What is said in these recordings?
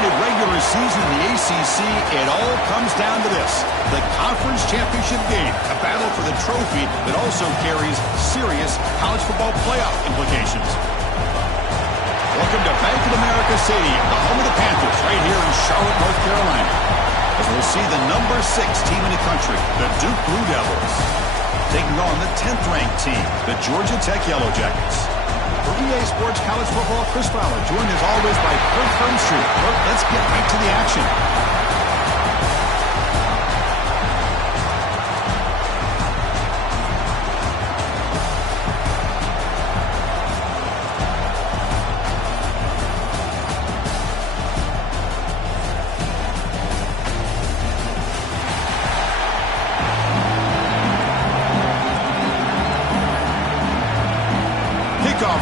undefeated regular season in the ACC, it all comes down to this: the conference championship game, a battle for the trophy that also carries serious college football playoff implications. Welcome to Bank of America Stadium, the home of the Panthers, right here in Charlotte, North Carolina, as we'll see the number 6 team in the country, the Duke Blue Devils, taking on the 10th-ranked team, the Georgia Tech Yellow Jackets. For EA Sports College Football, Chris Fowler, joined as always by Kirk Herbstreit. Kirk, let's get right to the action.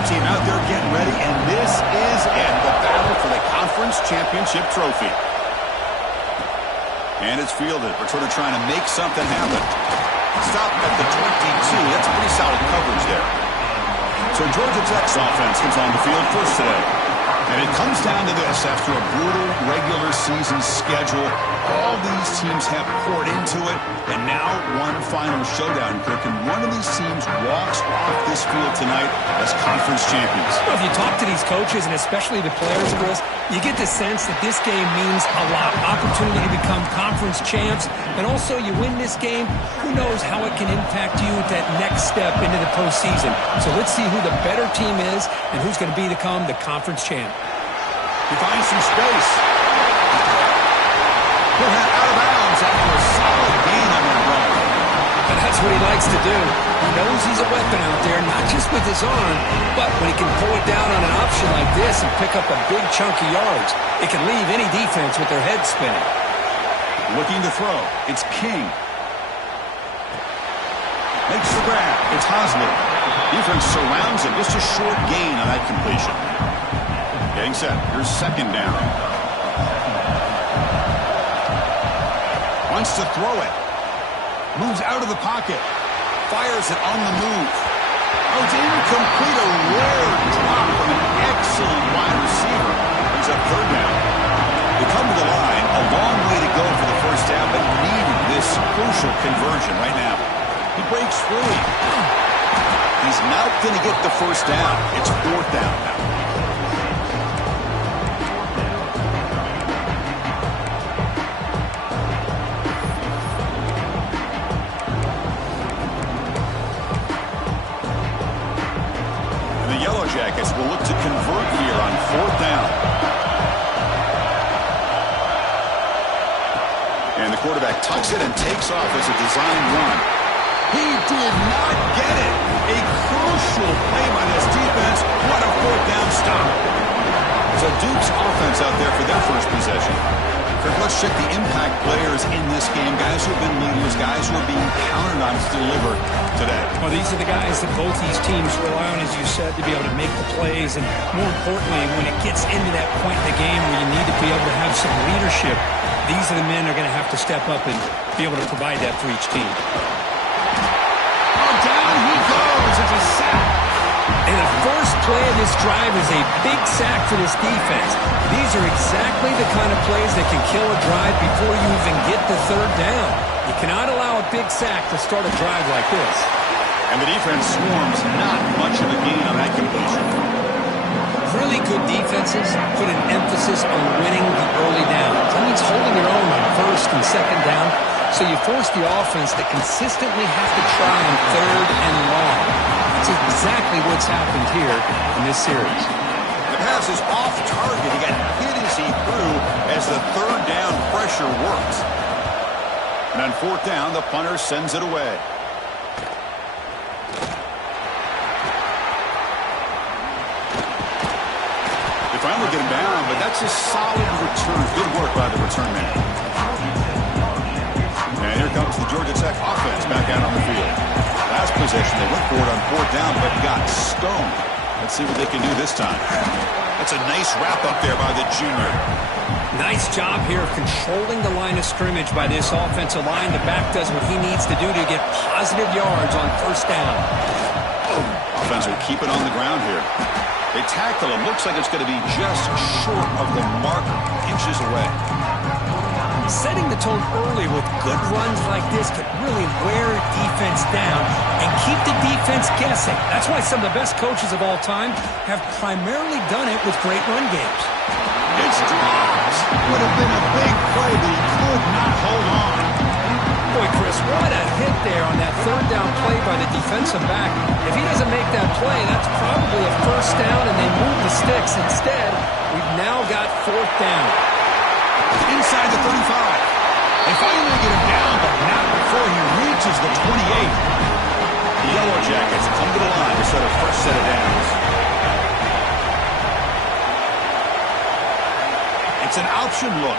Team out there getting ready, and this is it, the battle for the conference championship trophy. And it's fielded. Returner trying to make something happen. Stop at the 22. That's pretty solid coverage there. So Georgia Tech's offense comes on the field first today. And it comes down to this: after a brutal regular season schedule, all these teams have poured into it, and now one final showdown, Kirk, and one of these teams walks off this field tonight as conference champions. Well, if you talk to these coaches, and especially the players, Chris, you get the sense that this game means a lot. Opportunity to become conference champs, and also you win this game, who knows how it can impact you at that next step into the postseason. So let's see who the better team is and who's going to become the conference champ. He finds some space. He'll head out of bounds after a solid gain on that run. And that's what he likes to do. He knows he's a weapon out there, not just with his arm, but when he can pull it down on an option like this and pick up a big chunk of yards, it can leave any defense with their head spinning. Looking to throw. It's King. Makes the grab. It's Hosler. Defense surrounds him. Just a short gain on that completion. Getting set. Here's second down. Wants to throw it. Moves out of the pocket. Fires it on the move. Oh, it's incomplete. A rare drop from an excellent wide receiver. Brings up third down. They come to the line. A long way to go for the first down, but needing this crucial conversion right now. He breaks free. He's not going to get the first down. It's fourth down now. Jackets will look to convert here on fourth down. And the quarterback tucks it and takes off as a design run. He did not get it. A crucial play by this defense. What a fourth down stop. So Duke's offense out there for their first possession. Kirk, let's check the impact players in this game. Guys who have been leaders, guys who are being counted on to deliver today. Well, these are the guys that both these teams rely on, as you said, to be able to make the plays. And more importantly, when it gets into that point in the game where you need to be able to have some leadership, these are the men that are going to have to step up and be able to provide that for each team. Oh, down he goes. It's a sack. And the first play of this drive is a big sack for this defense. These are exactly the kind of plays that can kill a drive before you even get the third down. You cannot allow a big sack to start a drive like this. And the defense swarms not much of a gain on that completion. Really good defenses put an emphasis on winning the early downs. That means holding your own on first and second down, so you force the offense to consistently have to try on third and long. That's exactly what's happened here in this series. The pass is off target. He got hit as he threw as the third down pressure works. And on fourth down, the punter sends it away. They finally get him down, but that's a solid return. Good work by the return man. And here comes the Georgia Tech offense back out on the field. Last possession, they went for it on fourth down, but got stoned. Let's see what they can do this time. That's a nice wrap up there by the junior. Nice job here of controlling the line of scrimmage by this offensive line. The back does what he needs to do to get positive yards on first down. Offense will keep it on the ground here. They tackle him. Looks like it's going to be just short of the marker, inches away. Setting the tone early with good runs like this can really wear a defense down and keep the defense guessing. That's why some of the best coaches of all time have primarily done it with great run games. It's dropped. Would have been a big play, but he could not hold on. Boy, Chris, what a hit there on that third down play by the defensive back. If he doesn't make that play, that's probably a first down, and they move the sticks. Instead, we've now got fourth down. Inside the 35. They finally get him down, but not before he reaches the 28. The Yellow Jackets come to the line to set a fresh set of downs. It's an option look.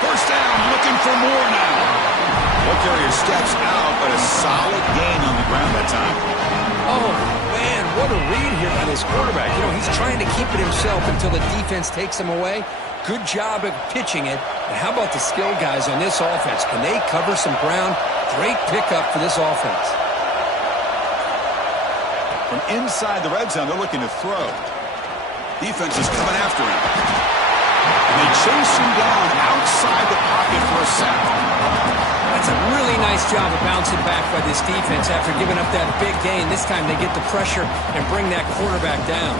First down, looking for more now. Ball carrier steps out, but a solid gain on the ground that time. Oh, man, what a read here by this quarterback. You know, he's trying to keep it himself until the defense takes him away. Good job of pitching it. And how about the skill guys on this offense? Can they cover some ground? Great pickup for this offense. From inside the red zone, they're looking to throw. Defense is coming after him. And they chase him down outside the pocket for a sack. That's a really nice job of bouncing back by this defense after giving up that big gain. This time they get the pressure and bring that quarterback down.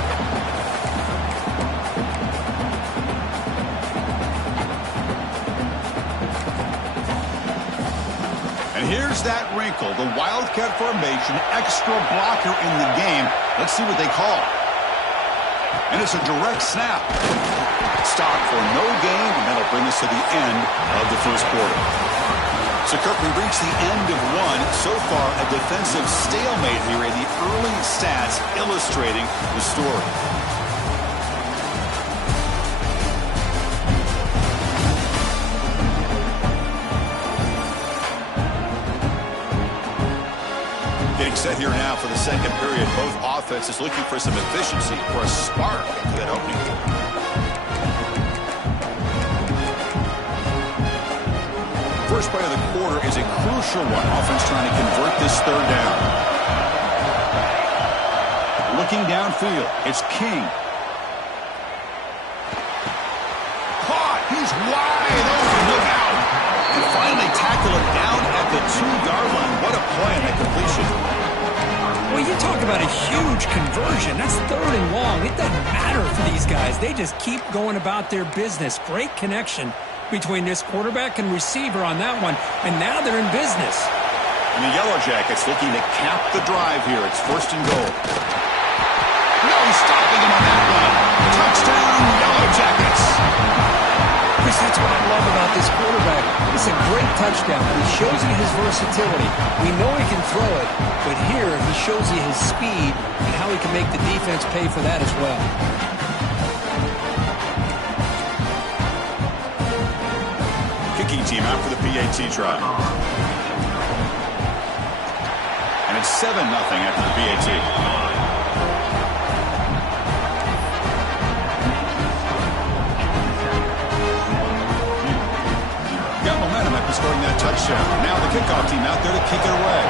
And here's that wrinkle, the Wildcat formation, extra blocker in the game. Let's see what they call. And it's a direct snap. Stop for no gain, and that'll bring us to the end of the first quarter. So, Kirk, we reached the end of one. So far, a defensive stalemate here in the early stats illustrating the story. Getting set here now for the second period. Both offenses looking for some efficiency or a spark into that opening. First play of the quarter is a crucial one. Offense trying to convert this third down. Looking downfield, it's King. Caught! He's wide open. Look out! And finally tackle it down at the 2-yard line. What a play on that completion. Well, you talk about a huge conversion. That's third and long. It doesn't matter for these guys. They just keep going about their business. Great connection between this quarterback and receiver on that one. And now they're in business. And the Yellow Jackets looking to cap the drive here. It's first and goal. No stopping him on that one. Touchdown, Yellow Jackets. Chris, that's what I love about this quarterback. It's a great touchdown. He shows you his versatility. We know he can throw it, but here he shows you his speed and how he can make the defense pay for that as well. Kicking team out for the PAT try. And it's 7-0 after the PAT. Scoring that touchdown. Now the kickoff team out there to kick it away.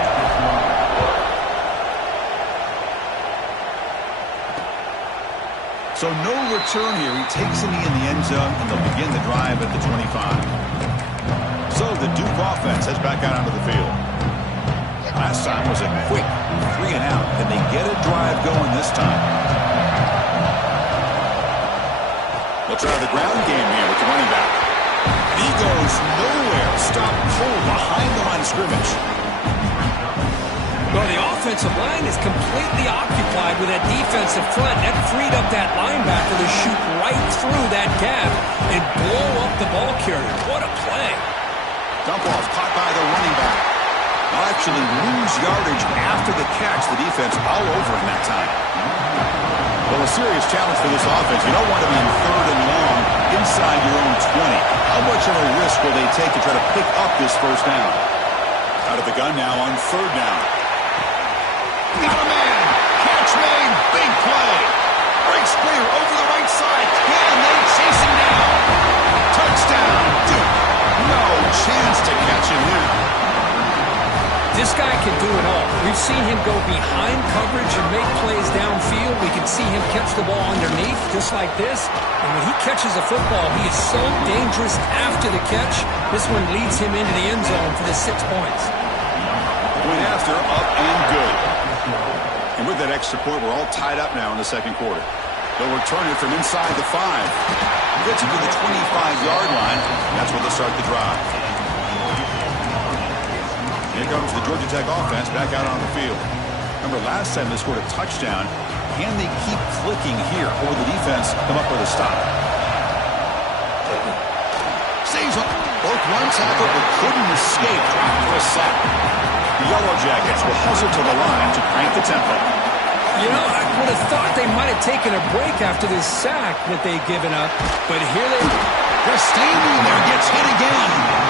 So no return here. He takes it in the end zone, and they'll begin the drive at the 25. So the Duke offense heads back out onto the field. Last time was a quick 3 and out. Can they get a drive going this time? They'll try the ground game here with the running back. He goes nowhere. Stop cold behind the line of scrimmage. Well, the offensive line is completely occupied with that defensive front. That freed up that linebacker to shoot right through that gap and blow up the ball carrier. What a play. Dump off caught by the running back. They'll actually lose yardage after the catch. The defense all over in that time. Well, a serious challenge for this offense. You don't want to be in third and long inside your own 20. How much of a risk will they take to try to pick up this first down? Out of the gun now on third down. Got a man. Catch made. Big play. Breaks clear over the right side. Can they chase him down? Touchdown, Duke. No chance to catch him here. This This guy can do it all. We've seen him go behind coverage and make plays downfield. We can see him catch the ball underneath, just like this. And when he catches a football, he is so dangerous after the catch. This one leads him into the end zone for the 6 points. Point after, up and good. And with that extra point, we're all tied up now in the second quarter. They'll return it from inside the 5. Gets it to the 25-yard line. That's where they'll start the drive. Here comes the Georgia Tech offense back out on the field. Remember, last time they scored a touchdown. Can they keep clicking here, or the defense come up with a stop? Saves up. Broke one tackle, but couldn't escape. Dropped for a sack. The Yellow Jackets will hustle to the line to crank the tempo. You know, I would have thought they might have taken a break after this sack that they've given up. But here they are. Christine there gets hit again.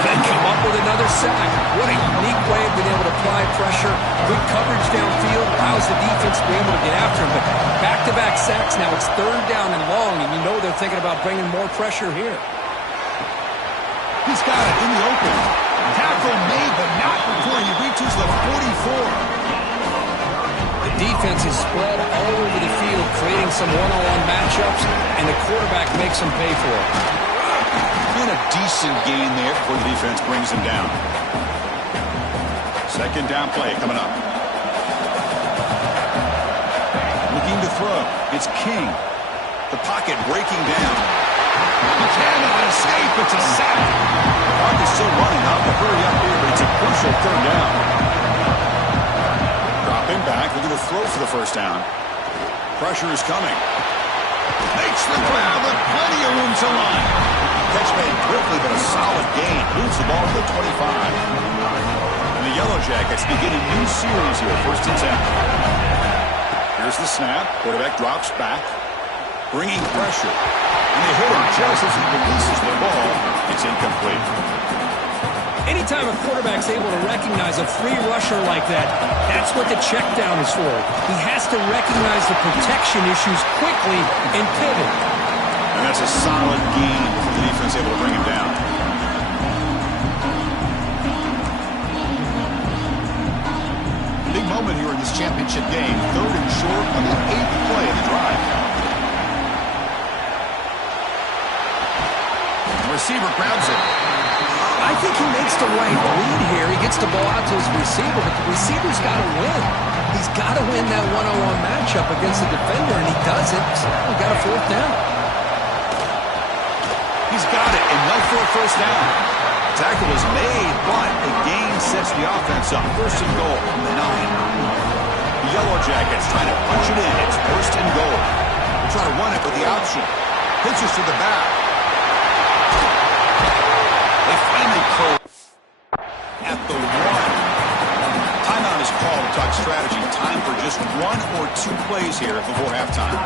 They come up with another sack. What a unique way of being able to apply pressure. Good coverage downfield allows the defense to be able to get after him. But back-to-back sacks, now it's 3rd down and long, and you know they're thinking about bringing more pressure here. He's got it in the open. Tackle made, but not before he reaches the 44. The defense is spread all over the field, creating some one-on-one matchups, and the quarterback makes them pay for it. And a decent gain there before the defense brings him down. Second down play coming up. Looking to throw. It's King. The pocket breaking down. He cannot escape. It's a sack. The clock is still running. I'll have to hurry up here, but it's a crucial 3rd down. Dropping back. Looking to throw for the first down. Pressure is coming. Makes the grab with plenty of room to run. Catch made quickly, but a solid gain. Moves the ball to the 25. And the Yellow Jackets begin a new series here. 1st and 10. Here's the snap. Quarterback drops back. Bringing pressure. And they hit him just as he releases the ball. It's incomplete. Anytime a quarterback's able to recognize a free rusher like that, that's what the check down is for. He has to recognize the protection issues quickly and pivot. And that's a solid gain before the defense able to bring him down. Big moment here in this championship game. 3rd and short on the 8th play of the drive. The receiver grabs it. I think he makes the right read here. He gets the ball out to his receiver, but the receiver's got to win. He's got to win that one-on-one matchup against the defender, and he does it. So we got a 4th down. He's got it, enough for a first down. Tackle is made, but the gain sets the offense up. 1st and goal from the 9. The Yellow Jackets trying to punch it in. It's 1st and goal. They're trying to run it with the option. Pitches to the back. They finally close at the 1. Timeout is called to talk strategy. Time for just 1 or 2 plays here before halftime.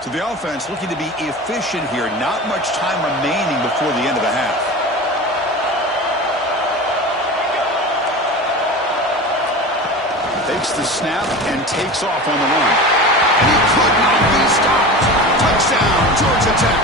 So the offense looking to be efficient here. Not much time remaining before the end of the half. Takes the snap and takes off on the run. He could not be stopped. Touchdown, Georgia Tech.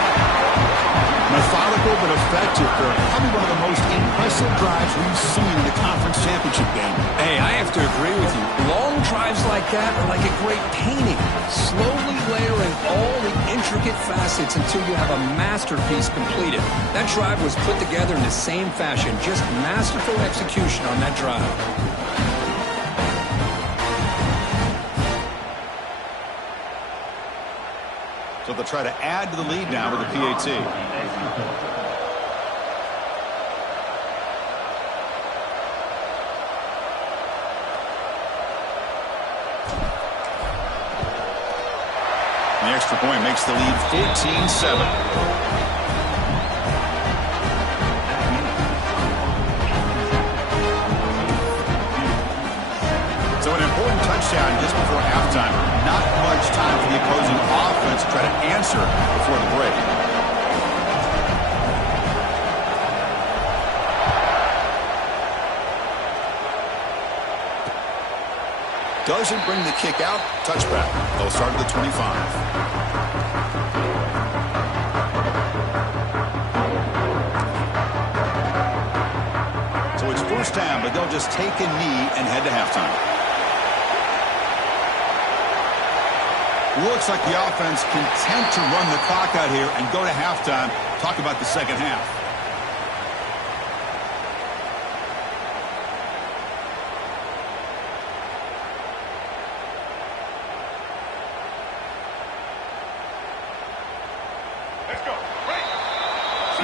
Methodical but effective for probably one of the most impressive drives we've seen in the conference championship game. Hey, I have to agree with you. Long drives like that are like a great painting. Slowly layering all the intricate facets until you have a masterpiece completed. That drive was put together in the same fashion. Just masterful execution on that drive. So they'll try to add to the lead now with the PAT. The extra point makes the lead 14-7. So an important touchdown just before halftime. Not much time for the opposing offense to try to answer before the break. Doesn't bring the kick out. Touchback. They'll start at the 25. down, but they'll just take a knee and head to halftime. Looks like the offense content to run the clock out here and go to halftime. Talk about the second half.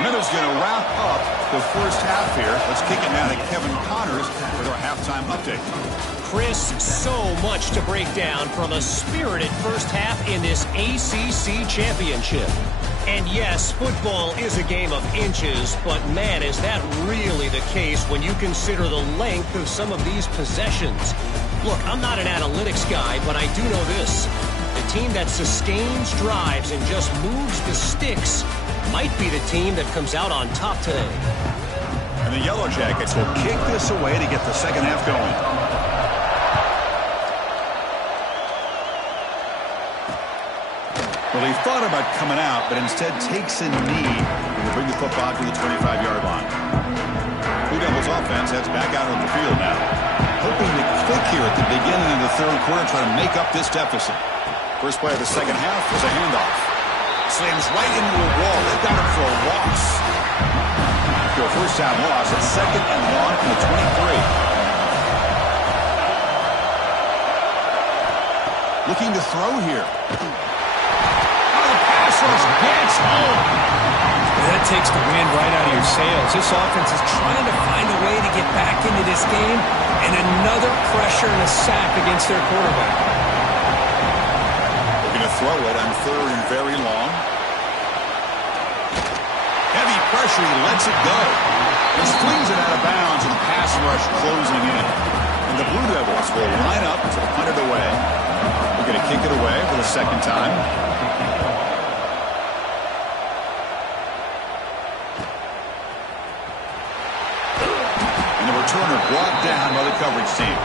Minutes going to wrap up the first half here. Let's kick it now to Kevin Connors with our halftime update. Chris, so much to break down from a spirited first half in this ACC championship. And yes, football is a game of inches, but man, is that really the case when you consider the length of some of these possessions. Look, I'm not an analytics guy, but I do know this. The team that sustains drives and just moves the sticks might be the team that comes out on top today. And the Yellow Jackets will kick this away to get the second half going. Well, he thought about coming out, but instead takes a knee to bring the football to the 25-yard line. Blue Devils offense heads back out on the field now, hoping to click here at the beginning of the third quarter, try to make up this deficit. First play of the second half is a handoff. Slams right into a wall. They've got him for a loss. To a first down loss at 2nd and 1 from the 23. Looking to throw here. The pass rush gets home. That takes the wind right out of your sails. This offense is trying to find a way to get back into this game, and another pressure and a sack against their quarterback. Looking to throw it on 3rd and very long. Heavy pressure, he lets it go. He swings it out of bounds, and the pass rush closing in. And the Blue Devils will line up to punt it away. We're going to kick it away for the second time. And the returner brought down by the coverage team.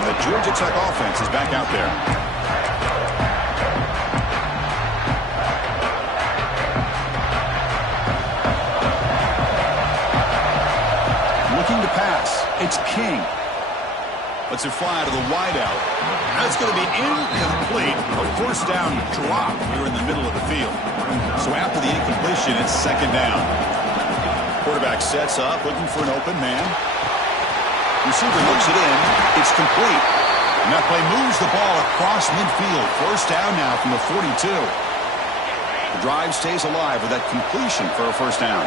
And the Georgia Tech offense is back out there. Looking to pass. It's King. Lets it fly to the wideout. That's going to be incomplete. A first down drop here in the middle of the field. So after the incompletion, it's second down. Quarterback sets up, looking for an open man. Receiver looks it in. It's complete. And that play moves the ball across midfield. First down now from the 42. The drive stays alive with that completion for a first down.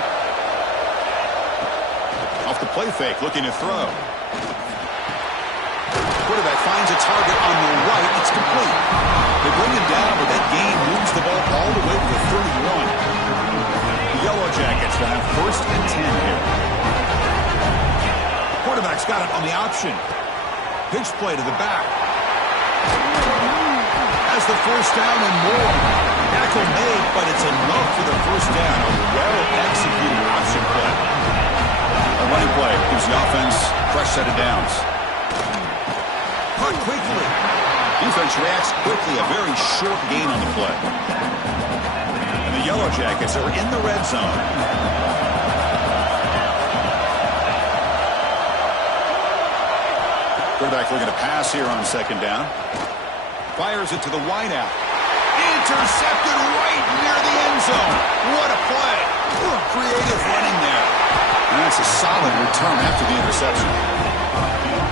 Off the play fake, looking to throw. Quarterback finds a target on the right. It's complete. They bring him down, but that gain moves the ball all the way to the 31. The Yellow Jackets will have 1st and 10 here. Quarterback's got it on the option. Pitch play to the back. Has the first down and more. Tackle made, but it's enough for the first down. A well-executed option play. A running play gives the offense a fresh set of downs. Cut quickly. Defense reacts quickly. A very short gain on the play. And the Yellow Jackets are in the red zone. Quarterback looking to pass here on second down. Fires it to the wideout. Intercepted right near the end zone. What a play. Creative running there. And that's a solid return after the interception.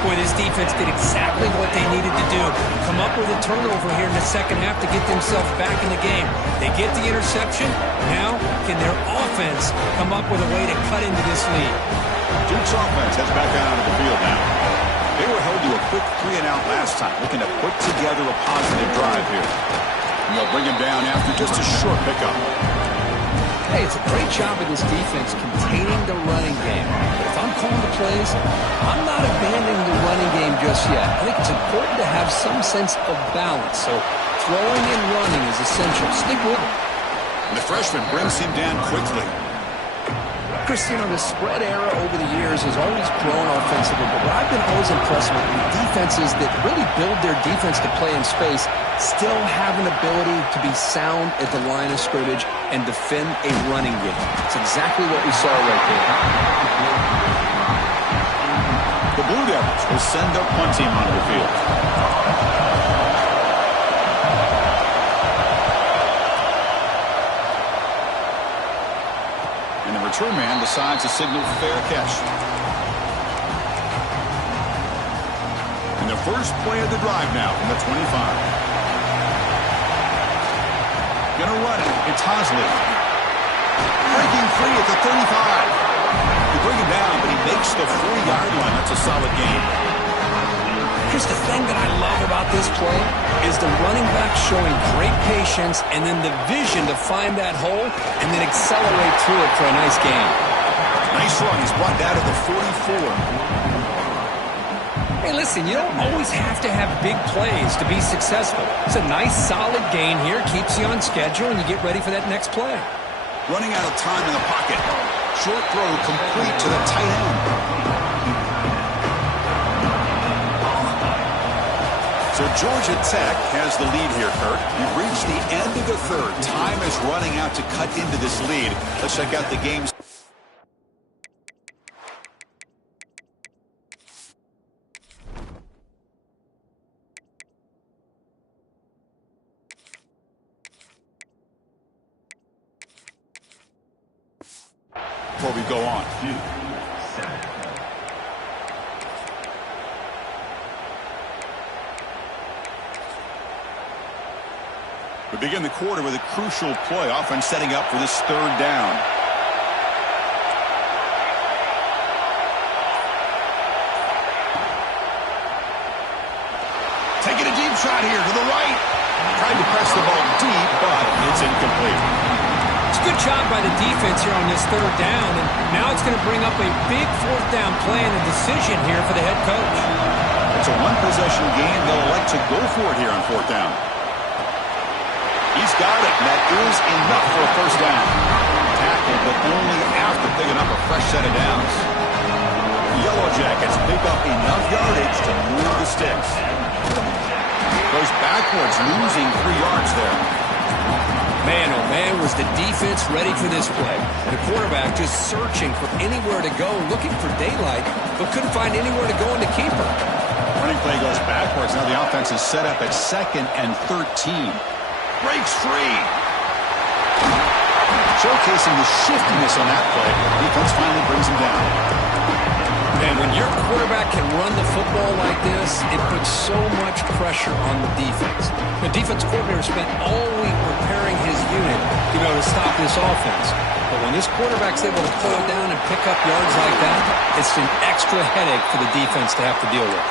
Boy, this defense did exactly what they needed to do. Come up with a turnover here in the second half to get themselves back in the game. They get the interception. Now, can their offense come up with a way to cut into this lead? Duke's offense heads back out onto the field now. They were held to a quick 3-and-out last time, looking to put together a positive drive here. And they'll bring him down after just a short pickup. Hey, it's a great job of this defense containing the running game. But if I'm calling the plays, I'm not abandoning the running game just yet. I think it's important to have some sense of balance. So throwing and running is essential. Stick with it. And the freshman brings him down quickly. Chris, you know, the spread era over the years Steelers has always grown offensively, but what I've been always impressed with defenses that really build their defense to play in space still have an ability to be sound at the line of scrimmage and defend a running game. It's exactly what we saw right there. The Blue Devils will send their punt team onto the field. And the return man decides to signal fair catch. And the first play of the drive now from the 25. Gonna run it. It's Hosley. Breaking free at the 35. They bring him down, but he makes the 40-yard line. That's a solid gain. Chris, the thing that I love about this play is the running back showing great patience and then the vision to find that hole and then accelerate through it for a nice gain. Nice run. He's brought down to the 44. Hey, listen, you don't always have to have big plays to be successful. It's a nice, solid gain here, keeps you on schedule, and you get ready for that next play. Running out of time in the pocket. Short throw complete to the tight end. So Georgia Tech has the lead here, Kurt. We've reached the end of the third. Time is running out to cut into this lead. Let's check out the game's. Before we go on. We begin the quarter with a crucial play. Offense setting up for this third down. Taking a deep shot here to the right. Tried to press the ball deep, but it's incomplete. It's a good job by the defense here on this third down, and now it's going to bring up a big fourth down play and a decision here for the head coach. It's a one-possession game. They'll elect to go for it here on fourth down. He's got it, and that is enough for a first down. Tackle, but only after picking up a fresh set of downs. The Yellow Jackets pick up enough yardage to move the sticks. Goes backwards, losing 3 yards there. Man, oh man, was the defense ready for this play. The quarterback just searching for anywhere to go, looking for daylight, but couldn't find anywhere to go in the keeper. Running play goes backwards. Now the offense is set up at 2nd and 13. Breaks free. Showcasing the shiftiness on that play. Defense finally brings him down. And when your quarterback can run the football like this, it puts so much pressure on the defense. The defense coordinator spent all week preparing his unit to be able to stop this offense. But when this quarterback's able to pull it down and pick up yards like that, it's an extra headache for the defense to have to deal with.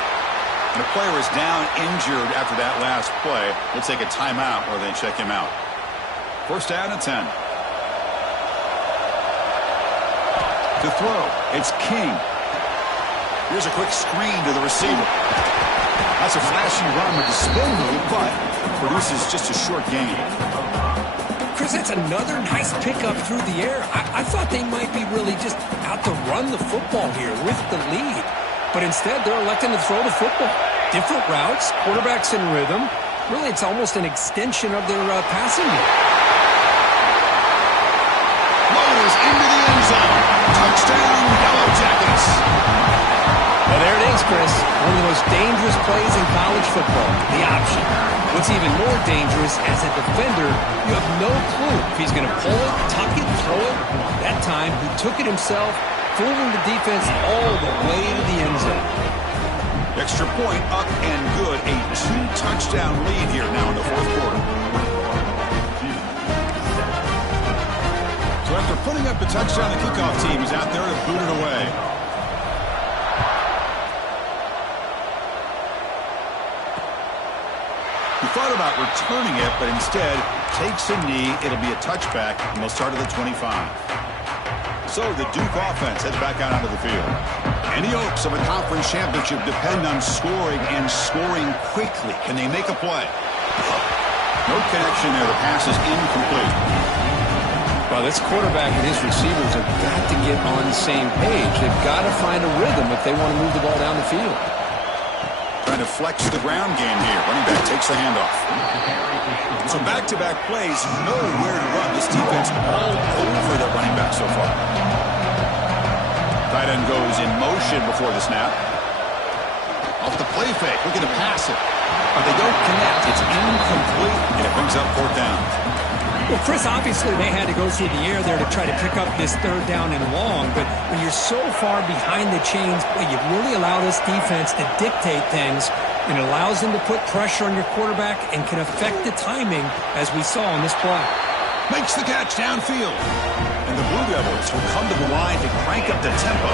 The player is down injured after that last play. We'll take a timeout or they check him out. First down and 10. To throw, it's King. Here's a quick screen to the receiver. That's a flashy run with the spin move, but produces just a short gain. Chris, that's another nice pickup through the air. I thought they might be really just out to run the football here with the lead. But instead, they're electing to throw the football. Different routes, quarterbacks in rhythm. Really, it's almost an extension of their passing game. Motors into the end zone. Touchdown, Yellow Jackets. Well, there it is, Chris. One of the most dangerous plays in college football, the option. What's even more dangerous, as a defender, you have no clue if he's going to pull it, tuck it, throw it. That time, he took it himself, fooling the defense all the way to the end zone. Extra point up and good. A 2-touchdown lead here now in the fourth quarter. So after putting up the touchdown, the kickoff team is out there to boot it away. He thought about returning it, but instead takes a knee. It'll be a touchback, and they'll start at the 25. So the Duke offense heads back out onto the field. Any hopes of a conference championship depend on scoring and scoring quickly. Can they make a play? No connection there. The pass is incomplete. Well, this quarterback and his receivers have got to get on the same page. They've got to find a rhythm if they want to move the ball down the field. Trying to flex the ground game here. Running back takes the handoff. So back-to-back plays, nowhere to run. This defense all over the running back so far. Tight end goes in motion before the snap. Off the play fake, looking to pass it. But they don't connect. It's incomplete, and it brings up fourth down. Well, Chris, obviously they had to go through the air there to try to pick up this third down and long, but when you're so far behind the chains, you really allow this defense to dictate things, and it allows them to put pressure on your quarterback and can affect the timing, as we saw on this play. Makes the catch downfield. And the Blue Devils will come to the line to crank up the tempo.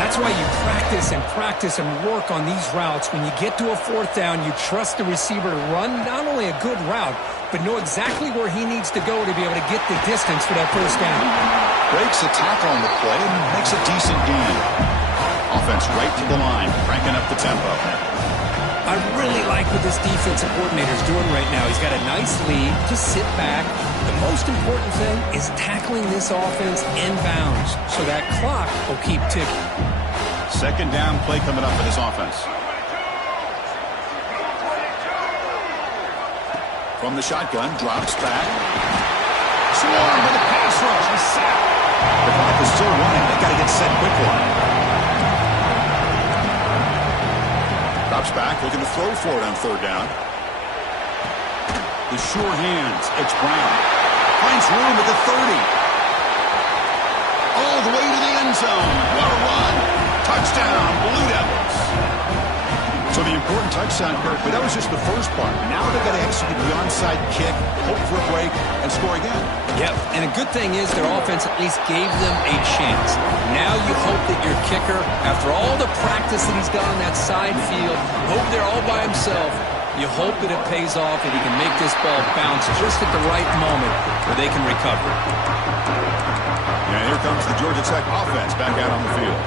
That's why you practice and work on these routes. When you get to a fourth down, you trust the receiver to run not only a good route, but know exactly where he needs to go to be able to get the distance for that first down. Breaks a tackle on the play and makes a decent gain. Offense right to the line, cranking up the tempo. I really like what this defensive coordinator is doing right now. He's got a nice lead. Just sit back. The most important thing is tackling this offense inbounds so that clock will keep ticking. Second down play coming up for this offense. From the shotgun, drops back. Swarmed with a pass rush. He's sacked. The clock is still running. They got to get set quickly. Drops back, looking to throw for it on third down. The sure hands. It's Brown. Finds room at the 30. All the way to the end zone. What a run. Touchdown, Blue Devils. So the important touchdown, Kirk, but that was just the first part. Now they've got to execute the onside kick, hope for a break, and score again. Yep, and a good thing is their offense at least gave them a chance. Now you hope that your kicker, after all the practice that he's got on that side field, hope they're all by himself. You hope that it pays off and he can make this ball bounce just at the right moment where they can recover. And here comes the Georgia Tech offense back out on the field.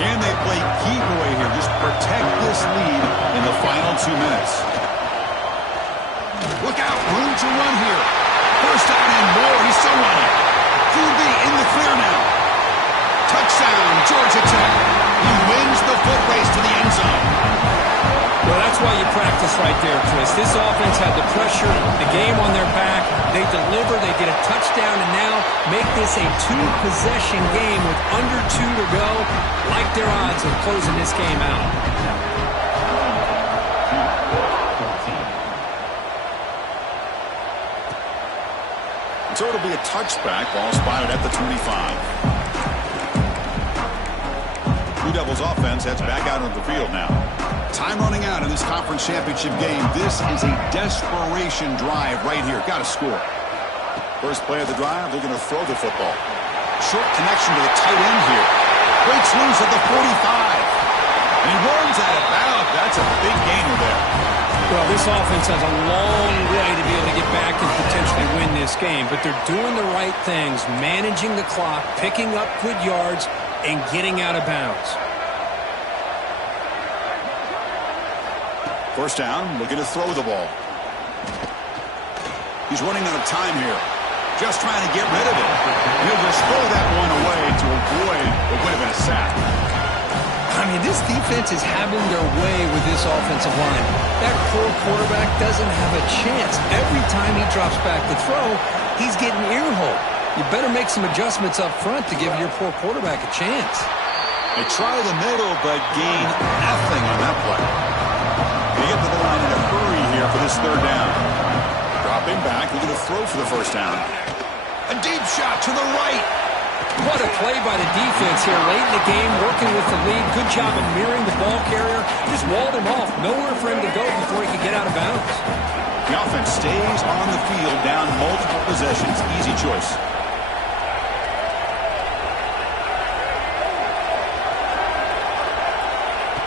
Can they play keep away here? Just protect this lead in the final 2 minutes. Look out, room to run here. First down and more, he's still running. QB in the clear now. Touchdown, Georgia Tech. He wins the foot race to the end zone. Well, that's why you practice right there, Chris. This offense had the pressure, the game on their back. They deliver, they get a touchdown, and now make this a two-possession game with under 2 to go. Like their odds of closing this game out. So it'll be a touchback. Ball spotted at the 25. Blue Devils offense heads back out on the field now. Time running out in this conference championship game. This is a desperation drive right here. Got to score. First play of the drive, they're going to throw the football. Short connection to the tight end here. Breaks loose at the 45. And he runs out of bounds. That's a big gainer there. Well, this offense has a long way to be able to get back and potentially win this game. But they're doing the right things, managing the clock, picking up good yards, and getting out of bounds. First down, looking to throw the ball. He's running out of time here. Just trying to get rid of it. He'll just throw that one away to avoid what would have been a sack. I mean, this defense is having their way with this offensive line. That poor quarterback doesn't have a chance. Every time he drops back to throw, he's getting ear-hole. You better make some adjustments up front to give your poor quarterback a chance. They try the middle, but gain nothing on that play. They get to the line in a hurry here for this third down. Dropping back, looking to throw for the first down. A deep shot to the right. What a play by the defense here late in the game, working with the lead. Good job of mirroring the ball carrier. Just walled him off. Nowhere for him to go before he could get out of bounds. The offense stays on the field, down multiple possessions. Easy choice.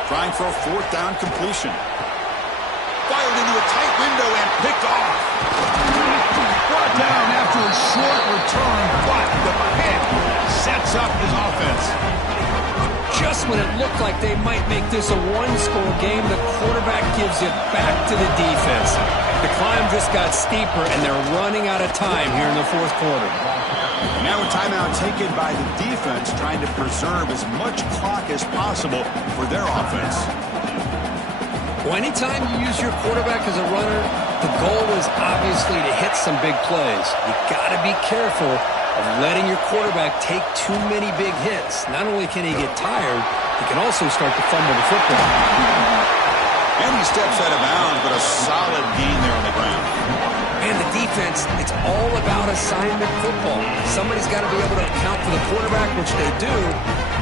Trying for a fourth down completion. Fired into a tight window and picked off. Brought down after a short return, but the pick sets up his offense. Just when it looked like they might make this a one-score game, the quarterback gives it back to the defense. The climb just got steeper, and they're running out of time here in the fourth quarter. And now a timeout taken by the defense, trying to preserve as much clock as possible for their offense. Well, anytime you use your quarterback as a runner, the goal is obviously to hit some big plays. You got to be careful of letting your quarterback take too many big hits. Not only can he get tired, he can also start to fumble the football. And he steps out of bounds, but a solid gain there on the ground. And the defense, it's all about assignment football. Somebody's got to be able to account for the quarterback, which they do.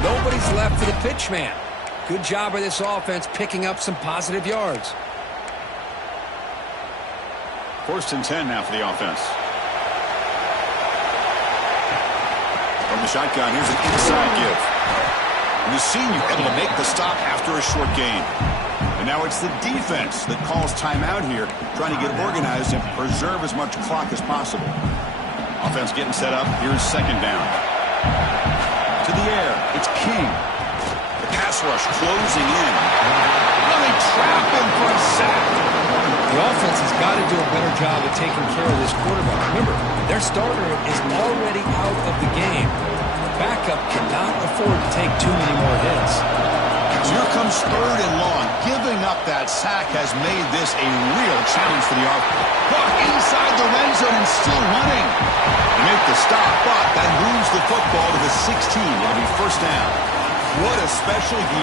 Nobody's left for the pitch man. Good job by this offense picking up some positive yards. 1st and 10 now for the offense. From the shotgun, here's an inside give. And the senior able to make the stop after a short gain. And now it's the defense that calls timeout here, trying to get organized and preserve as much clock as possible. Offense getting set up. Here's 2nd down. To the air, it's King. The pass rush closing in. And they trap him for a sack. The offense has got to do a better job of taking care of this quarterback. Remember, their starter is already out of the game. The backup cannot afford to take too many more hits. So here comes 3rd and long. Giving up that sack has made this a real challenge for the offense. Buck inside the red zone and still running. They make the stop, but that moves the football to the 16. It'll be 1st down. What a special